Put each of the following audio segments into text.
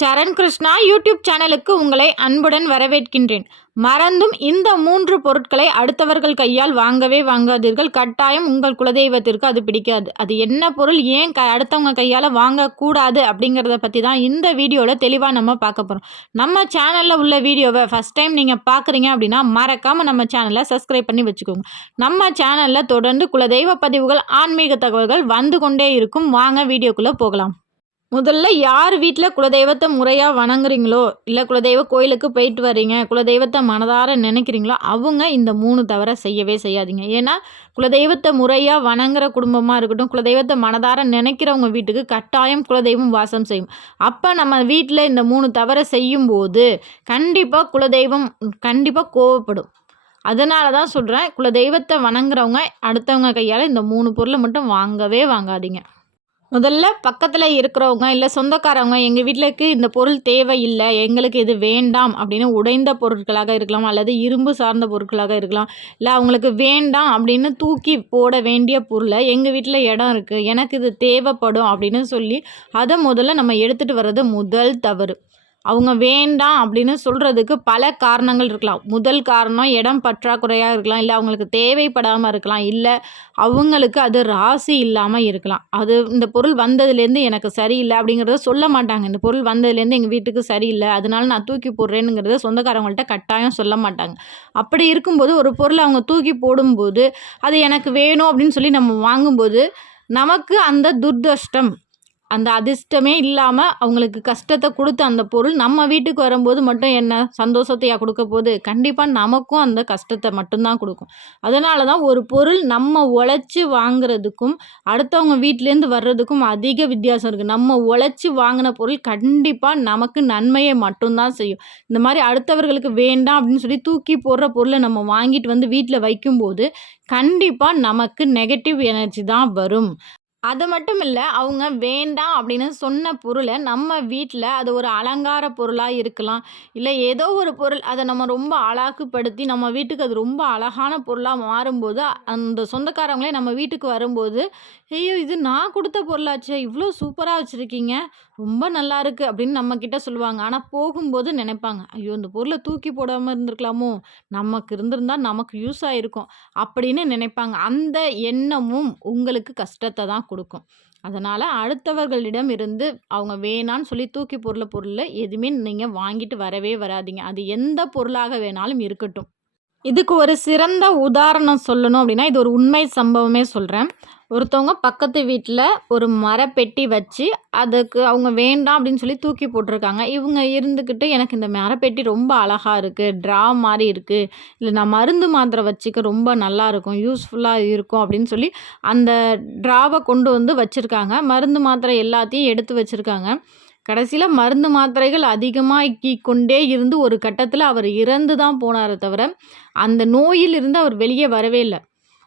சரண் Krishna YouTube சேனலுக்கு உங்களை அன்புடன் வரவேற்கின்றேன். மறந்தும் இந்த 3 பொருட்களை அடுத்தவர்கள் கையால் வாங்கவே வாங்காதீர்கள். கட்டாயம் உங்கள் குலதெய்வத்திற்கு அது பிடிக்காது. அது என்ன பொருள், ஏன் அடுத்தவங்க கையால் வாங்கக்கூடாது அப்படிங்கிறத பற்றி தான் இந்த வீடியோவில் தெளிவாக நம்ம பார்க்க போகிறோம். நம்ம சேனலில் உள்ள வீடியோவை ஃபஸ்ட் டைம் நீங்கள் பார்க்குறீங்க அப்படின்னா மறக்காமல் நம்ம சேனலை சப்ஸ்கிரைப் பண்ணி வச்சுக்கோங்க. நம்ம சேனலில் தொடர்ந்து குலதெய்வ பதிவுகள், ஆன்மீக தகவல்கள் வந்து கொண்டே இருக்கும். வாங்க வீடியோக்குள்ளே போகலாம். முதல்ல யார் வீட்டில் குலதெய்வத்தை முறையாக வணங்குறீங்களோ, இல்லை குலதெய்வ கோயிலுக்கு போயிட்டு வரீங்க, குலதெய்வத்தை மனதார நினைக்கிறீங்களோ, அவங்க இந்த 3 தவிர செய்யவே செய்யாதீங்க. ஏன்னா குலதெய்வத்தை முறையாக வணங்குற குடும்பமாக இருக்கட்டும், குலதெய்வத்தை மனதார நினைக்கிறவங்க வீட்டுக்கு கட்டாயம் குலதெய்வம் வாசம் செய்யும். அப்போ நம்ம வீட்டில் இந்த 3 தவிர செய்யும்போது கண்டிப்பாக குலதெய்வம் கோவப்படும். அதனால தான் சொல்கிறேன், குலதெய்வத்தை வணங்குறவங்க அடுத்தவங்க கையால் இந்த 3 பொருளை மட்டும் வாங்கவே வாங்காதீங்க. முதல்ல பக்கத்தில் இருக்கிறவங்க இல்லை சொந்தக்காரவங்க எங்கள் வீட்டிலுக்கு இந்த பொருள் தேவையில்லை, எங்களுக்கு இது வேண்டாம் அப்படின்னு உடைந்த பொருட்களாக இருக்கலாம், அல்லது இரும்பு சார்ந்த பொருட்களாக இருக்கலாம், இல்லை அவங்களுக்கு வேண்டாம் அப்படின்னு தூக்கி போட வேண்டிய பொருளை எங்கள் வீட்டில் இடம் இருக்குது, எனக்கு இது தேவைப்படும் அப்படின்னு சொல்லி அதை முதல்ல நம்ம எடுத்துகிட்டு வர்றது முதல் தவறு. அவங்க வேண்டாம் அப்படின்னு சொல்கிறதுக்கு பல காரணங்கள் இருக்கலாம். முதல் காரணம் இடம் பற்றாக்குறையாக இருக்கலாம், இல்லை அவங்களுக்கு தேவைப்படாமல் இருக்கலாம், இல்லை அவங்களுக்கு அது ராசி இல்லாமல் இருக்கலாம். அது இந்த பொருள் வந்ததுலேருந்து எனக்கு சரியில்லை அப்படிங்கிறத சொல்ல மாட்டாங்க. இந்த பொருள் வந்ததுலேருந்து எங்கள் வீட்டுக்கு சரியில்லை, அதனால நான் தூக்கி போடுறேனுங்கிறத சொந்தக்காரங்கள்ட்ட கட்டாயம் சொல்ல மாட்டாங்க. அப்படி இருக்கும்போது ஒரு பொருளை அவங்க தூக்கி போடும்போது அது எனக்கு வேணும் அப்படின்னு சொல்லி நம்ம வாங்கும்போது நமக்கு அந்த துர்தஷ்டம், அந்த அதிர்ஷ்டமே இல்லாமல் அவங்களுக்கு கஷ்டத்தை கொடுத்த அந்த பொருள் நம்ம வீட்டுக்கு வரும்போது மட்டும் என்ன சந்தோஷத்தையா கொடுக்க போகுது? கண்டிப்பாக நமக்கும் அந்த கஷ்டத்தை மட்டும்தான் கொடுக்கும். அதனால தான் ஒரு பொருள் நம்ம உழைச்சி வாங்குறதுக்கும் அடுத்தவங்க வீட்டிலேருந்து வர்றதுக்கும் அதிக வித்தியாசம் இருக்குது. நம்ம உழைச்சி வாங்கின பொருள் கண்டிப்பாக நமக்கு நன்மையை மட்டும்தான் செய்யும். இந்த மாதிரி அடுத்தவர்களுக்கு வேண்டாம் அப்படின்னு சொல்லி தூக்கி போடுற பொருளை நம்ம வாங்கிட்டு வந்து வீட்டில் வைக்கும்போது கண்டிப்பாக நமக்கு நெகட்டிவ் எனர்ஜி தான் வரும். அது மட்டும் இல்லை, அவங்க வேண்டாம் அப்படின்னு சொன்ன பொருளை நம்ம வீட்டில் அது ஒரு அலங்கார பொருளாக இருக்கலாம், இல்லை ஏதோ ஒரு பொருள் அதை நம்ம ரொம்ப அழகுபடுத்தி நம்ம வீட்டுக்கு அது ரொம்ப அழகான பொருளாக மாறும்போது அந்த சொந்தக்காரங்களே நம்ம வீட்டுக்கு வரும்போது, ஐயோ இது நான் கொடுத்த பொருளாச்சே, இவ்வளோ சூப்பராக வச்சுருக்கீங்க, ரொம்ப நல்லா இருக்குது அப்படின்னு நம்மக்கிட்ட சொல்லுவாங்க. ஆனால் போகும்போது நினைப்பாங்க, ஐயோ இந்த பொருளை தூக்கி போடாமல் இருந்திருக்கலாமோ, நமக்கு இருந்திருந்தால் நமக்கு யூஸ் ஆகிருக்கும் அப்படின்னு நினைப்பாங்க. அந்த எண்ணமும் உங்களுக்கு கஷ்டத்தை தான் கொடுக்கும். அதனால் அடுத்தவர்களிடம் இருந்து அவங்க வேணான்னு சொல்லி தூக்கி போடுற பொருளை எதுவுமே நீங்கள் வாங்கிட்டு வரவே வராதீங்க. அது எந்த பொருளாக வேணாலும் இருக்கட்டும். இதுக்கு ஒரு சிறந்த உதாரணம் சொல்லணும் அப்படின்னா, இது ஒரு உண்மை சம்பவமே சொல்கிறேன். ஒருத்தவங்க பக்கத்து வீட்டில் ஒரு மரப்பெட்டி வச்சு அதுக்கு அவங்க வேண்டாம் அப்படின்னு சொல்லி தூக்கி போட்டிருக்காங்க. இவங்க இருந்துக்கிட்டு, எனக்கு இந்த மரப்பெட்டி ரொம்ப அழகாக இருக்குது, ட்ரா மாதிரி இருக்குது, இல்லை நான் மருந்து மாத்திரை வச்சுக்க ரொம்ப நல்லாயிருக்கும், யூஸ்ஃபுல்லாக இருக்கும் அப்படின்னு சொல்லி அந்த ட்ராவை கொண்டு வந்து வச்சுருக்காங்க. மருந்து மாத்திரை எல்லாத்தையும் எடுத்து வச்சுருக்காங்க. கடைசியில் மருந்து மாத்திரைகள் அதிகமாகி கொண்டே இருந்து ஒரு கட்டத்தில் அவர் இறந்து தான் போனாரே தவிர அந்த நோயிலிருந்து அவர் வெளியே வரவே இல்லை.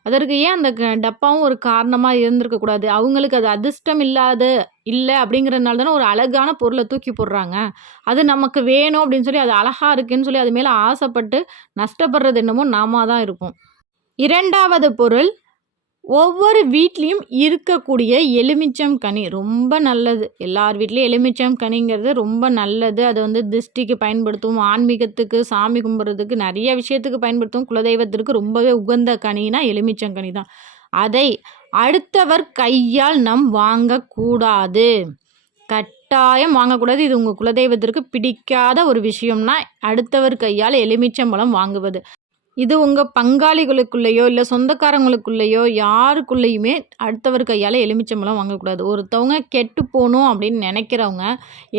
அதற்கு ஏன் அந்த டப்பாவும் ஒரு காரணமாக இருந்திருக்கக்கூடாது? அவங்களுக்கு அது அதிர்ஷ்டம் இல்லை அப்படிங்கிறதுனால தானே ஒரு அழகான பொருளை தூக்கி போடுறாங்க. அது நமக்கு வேணும் அப்படின்னு சொல்லி அது அழகாக இருக்குன்னு சொல்லி அது மேலே ஆசைப்பட்டு நஷ்டப்படுறது என்னமோ நாம தான் இருப்போம். 2வது பொருள், ஒவ்வொரு வீட்லேயும் இருக்கக்கூடிய எலுமிச்சம் கனி ரொம்ப நல்லது. எல்லார் வீட்லேயும் எலுமிச்சம் கனிங்கிறது ரொம்ப நல்லது. அது வந்து திருஷ்டிக்கு பயன்படுத்தும், ஆன்மீகத்துக்கு, சாமி கும்பிட்றதுக்கு, நிறைய விஷயத்துக்கு பயன்படுத்தும். குலதெய்வத்திற்கு ரொம்பவே உகந்த கனினா எலுமிச்சங்கனி தான். அதை அடுத்தவர் கையால் நாம் வாங்கக்கூடாது, கட்டாயம் வாங்கக்கூடாது. இது உங்கள் குலதெய்வத்திற்கு பிடிக்காத ஒரு விஷயம்னா அடுத்தவர் கையால் எலுமிச்சம்பழம் வாங்குவது. இது உங்கள் பங்காளிகளுக்குள்ளேயோ இல்லை சொந்தக்காரங்களுக்குள்ளேயோ யாருக்குள்ளேயுமே அடுத்தவர் கையால் எலுமிச்சம்பழம் வாங்கக்கூடாது. ஒருத்தவங்க கெட்டு போகணும் அப்படின்னு நினைக்கிறவங்க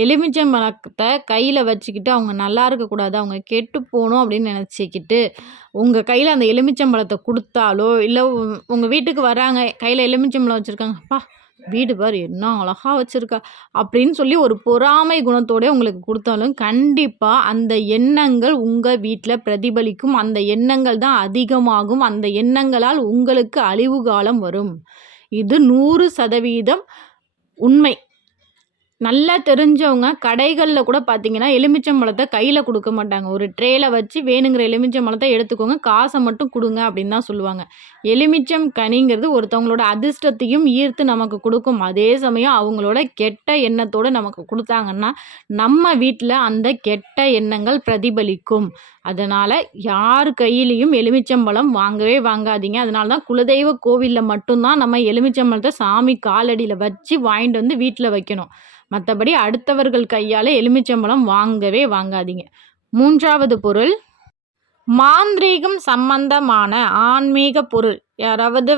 எலுமிச்சம்பழத்தை கையில் வச்சுக்கிட்டு அவங்க நல்லா இருக்கக்கூடாது, அவங்க கெட்டு போகணும் அப்படின்னு நினச்சிக்கிட்டு உங்கள் கையில் அந்த எலுமிச்சம்பழத்தை கொடுத்தாலோ, இல்லை உங்கள் வீட்டுக்கு வராங்க கையில் எலுமிச்சம்பழம் வச்சுருக்காங்க, அப்பா வீடு பார் என்ன அழகாக வச்சுருக்கா அப்படின்னு சொல்லி ஒரு பொறாமை குணத்தோடு உங்களுக்கு கொடுத்தாலும் கண்டிப்பாக அந்த எண்ணங்கள் உங்கள் வீட்டில் பிரதிபலிக்கும். அந்த எண்ணங்கள் தான் அதிகமாகும். அந்த எண்ணங்களால் உங்களுக்கு அழிவு காலம் வரும். இது 100% உண்மை. நல்லா தெரிஞ்சவங்க கடைகள்ல கூட பார்த்தீங்கன்னா, எலுமிச்சம்பழத்த கையில குடுக்க மாட்டாங்க. ஒரு ட்ரேல வச்சு வேணுங்கிற எலுமிச்சம்பழத்த எடுத்துக்கோங்க. காச மட்டும் குடுங்க அப்படின்னு தான் சொல்லுவாங்க. எலுமிச்சம் கனிங்கிறது ஒருத்தவங்களோட அதிர்ஷ்டத்தையும் ஈர்த்து நமக்கு குடுக்கும். அதே சமயம் அவங்களோட கெட்ட எண்ணத்தோட நமக்கு குடுத்தாங்கன்னா, நம்ம வீட்ல அந்த கெட்ட எண்ணங்கள் பிரதிபலிக்கும். அதனால யார் கையிலயும் எலுமிச்சம்பழம் வாங்கவே வாங்காதீங்க. அதனால தான் குலதெய்வ கோவில்ல மட்டும் தான் நம்ம எலுமிச்சம்பழத்த சாமி காலடியில வச்சு வாங்கிட்டு வந்து வீட்ல வைக்கணும். மத்தபடி அடுத்தவர்கள் கையால எலுமிச்சம்பழம் வாங்கவே வாங்காதீங்க. 3வது பொருள் மாந்திரீகம் சம்பந்தமான ஆன்மீக பொருள். யாராவது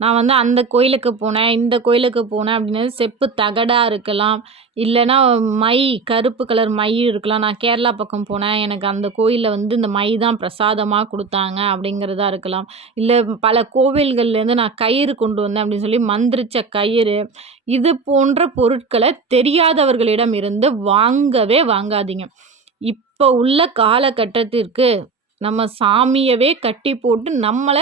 நான் அந்த கோயிலுக்கு போனேன், இந்த கோயிலுக்கு போனேன் அப்படின்னு செப்பு தகடா இருக்கலாம். இல்லன்னா மை கருப்பு கலர் மை இருக்கலாம். நான் கேரளா பக்கம் போனேன். எனக்கு அந்த கோயில்ல இந்த மை தான் பிரசாதமா குடுத்தாங்க அப்படிங்கிறதா இருக்கலாம். இல்ல பல கோவில்கள்லேருந்து நான் கயிறு கொண்டு வந்தேன் அப்படின்னு சொல்லி மந்திரிச்ச கயிறு, இது போன்ற பொருட்கள தெரியாதவர்களிடம் இருந்து வாங்கவே வாங்காதீங்க. இப்போ உள்ள காலகட்டத்திற்கு நம்ம சாமியவே கட்டி போட்டு நம்மள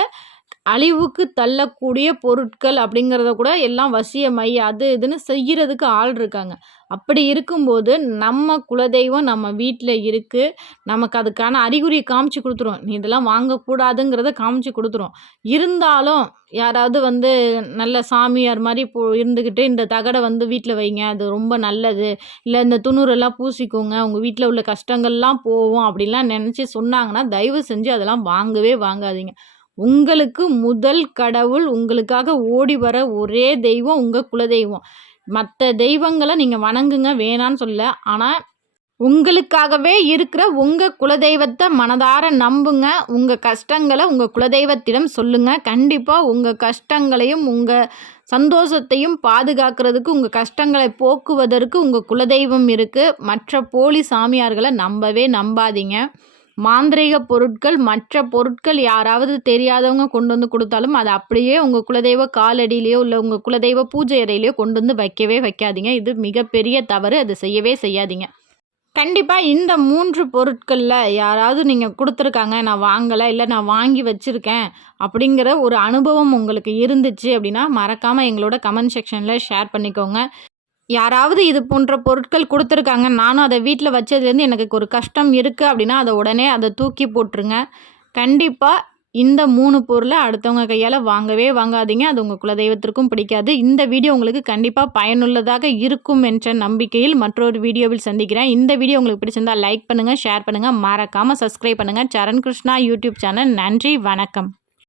அழிவுக்கு தள்ளக்கூடிய பொருட்கள் அப்படிங்கிறத கூட எல்லாம் வசியமை அது இதுன்னு செய்யறதுக்கு ஆள் இருக்காங்க. அப்படி இருக்கும்போது நம்ம குலதெய்வம் நம்ம வீட்ல இருக்கு. நமக்கு அதுக்கான அறிகுறிய காமிச்சு குடுத்துரும். நீ இதெல்லாம் வாங்கக்கூடாதுங்கிறத காமிச்சு குடுத்துரும். இருந்தாலும் யாராவது நல்ல சாமியார் மாரி இருந்துகிட்டு இந்த தகட வீட்ல வைங்க. அது ரொம்ப நல்லது. இல்ல இந்த துணுறெல்லாம் பூசிக்கோங்க. உங்க வீட்ல உள்ள கஷ்டங்கள்லாம் போவும் அப்படின்லாம் நெனச்சு சொன்னாங்கன்னா, தயவு செஞ்சு அதெல்லாம் வாங்கவே வாங்காதீங்க. உங்களுக்கு முதல் கடவுள் உங்களுக்காக ஓடி வர ஒரே தெய்வம் உங்க குலதெய்வம். மத்த தெய்வங்கள நீங்க வணங்குங்க, வேணான்னு சொல்லல. ஆனா, உங்களுக்காகவே இருக்கிற உங்க குலதெய்வத்த மனதார நம்புங்க. உங்க கஷ்டங்கள உங்க குலதெய்வத்திடம் சொல்லுங்க. கண்டிப்பா உங்க கஷ்டங்களையும், உங்க சந்தோஷத்தையும் பாதுகாக்கிறதுக்கு, உங்க கஷ்டங்களை போக்குவதற்கு உங்க குலதெய்வம் இருக்கு. மற்ற போலி சாமியார்கள நம்பவே நம்பாதீங்க. மாந்திரீக பொருட்கள், மற்ற பொருட்கள் யாராவது தெரியாதவங்க கொண்டு குடுத்தாலும், அத அப்படியே உங்க குலதெய்வ காலடியிலயோ, இல்ல உங்க குலதெய்வ பூஜை அறையிலயோ கொண்டு வைக்கவே வைக்காதீங்க. இது மிகப்பெரிய தவறு. அது செய்யவே செய்யாதீங்க. கண்டிப்பா இந்த 3 பொருட்கள்ல யாராவது நீங்க குடுத்துருக்காங்க, நான் வாங்கல, இல்ல நான் வாங்கி வச்சிருக்கேன் அப்படிங்கிற ஒரு அனுபவம் உங்களுக்கு இருந்துச்சு அப்படின்னா, மறக்காம எங்களோட கமெண்ட் செக்ஷன்ல ஷேர் பண்ணிக்கோங்க. யாராவது இது போன்ற பொருட்கள் குடுத்துருக்காங்க, நானும் அத வீட்ல வச்சதுலேருந்து எனக்கு ஒரு கஷ்டம் இருக்கு அப்படின்னா, உடனே அத தூக்கி போட்டுருங்க. கண்டிப்பா இந்த 3 பொருள அடுத்தவங்க கையால வாங்கவே வாங்காதீங்க. அது உங்க குலதெய்வத்திற்கும் பிடிக்காது. இந்த வீடியோ உங்களுக்கு கண்டிப்பா பயனுள்ளதாக இருக்கும் என்ற நம்பிக்கையில் மற்றொரு வீடியோவில் சந்திக்கிறேன். இந்த வீடியோ உங்களுக்கு பிடிச்சிருந்தா லைக் பண்ணுங்க, ஷேர் பண்ணுங்க, மறக்காம சப்ஸ்கிரைப் பண்ணுங்க. சரண் கிருஷ்ணா யூடியூப் சேனல். நன்றி, வணக்கம்.